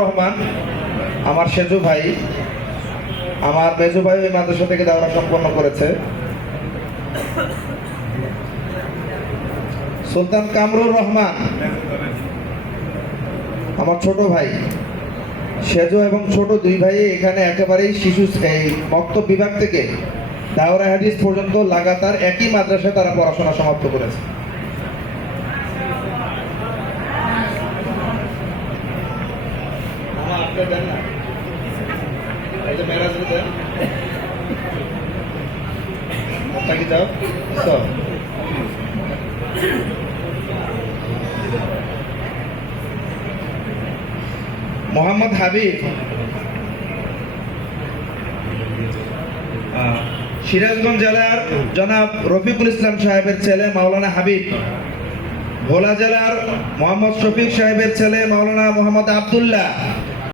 রহমান আমার সেজু ভাই, আমার মেজু ভাই ওই মাদ্রাসা থেকে দাওরা সম্পন্ন করেছে। সুলতান কামরুর রহমান আমার ছোট ভাই, সেজু এবং ছোট দুই ভাই এখানে একেবারেই শিশু এই মক্তব বিভাগ থেকে দাওরা হাদিস পর্যন্ত লাগাতার একই মাদ্রাসায় তারা পড়াশোনা সমাপ্ত করেছে। মোহাম্মদ হাবিব সিরাজগঞ্জ জেলার জনাব রফিকুল ইসলাম সাহেবের ছেলে মাওলানা হাবিব, ভোলা জেলার মোহাম্মদ শফিক সাহেবের ছেলে মাওলানা মোহাম্মদ আব্দুল্লাহ,